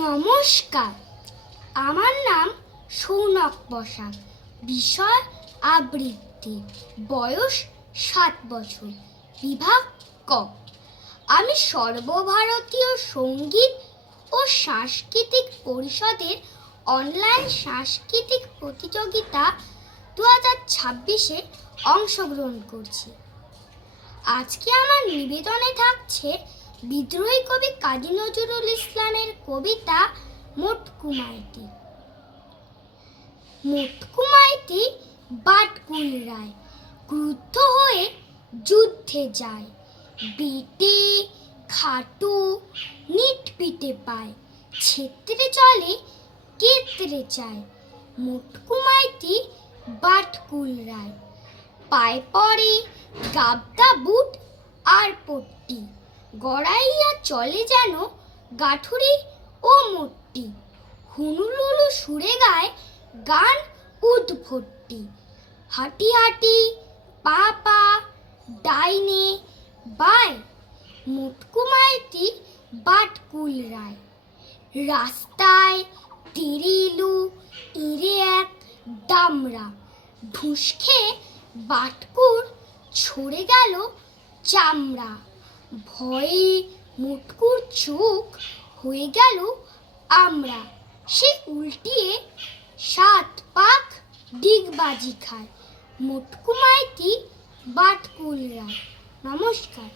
নমস্কার, আমার নাম সৌনক বসাক। বিষয় আবৃত্তি। বয়স 7 বছর। বিভাগ ক। আমি সর্বভারতীয় সঙ্গীত ও সাংস্কৃতিক পরিষদের অনলাইন সাংস্কৃতিক প্রতিযোগিতা 2026-এ অংশগ্রহণ করছি। আজকে আমার নিবেদনে থাকছে বিদ্রোহী কবি কাজী নজরুল ইসলামের কবিতা মোটকু মাইতি। মোটকু মাইতি বাটকুল রায় ক্রুদ্ধ হয়ে যুদ্ধে যায়। বেটে খাটু নিট পিটে পায়, ছেত্রে চলে কেতরে চায়। মোটকু মাইতি বাটকুল রায় পায়ে পরে গাবদা বুট আর পট্টি, গড়াইয়া চলে যেন গাঠুরি ও মট্টি। হুনুলুলু সুরে গায় গান উদ্ভট্টি। হাঁটি হাঁটি পা পা ডাইনে বায়, মোটকু মাইতি বাটকুল রায়। রাস্তায় তেরিলু ইরে এক দামড়া, ঢুস খেয়ে বাটকুর ছড়ে গেল চামড়া। ভয়ে মোটকুর চোখ হয়ে গেল আমরা, সে উল্টিয়ে 7 পাক ডিগবাজি খায়। মোটকু মাইতি বাটকুল রায়। নমস্কার।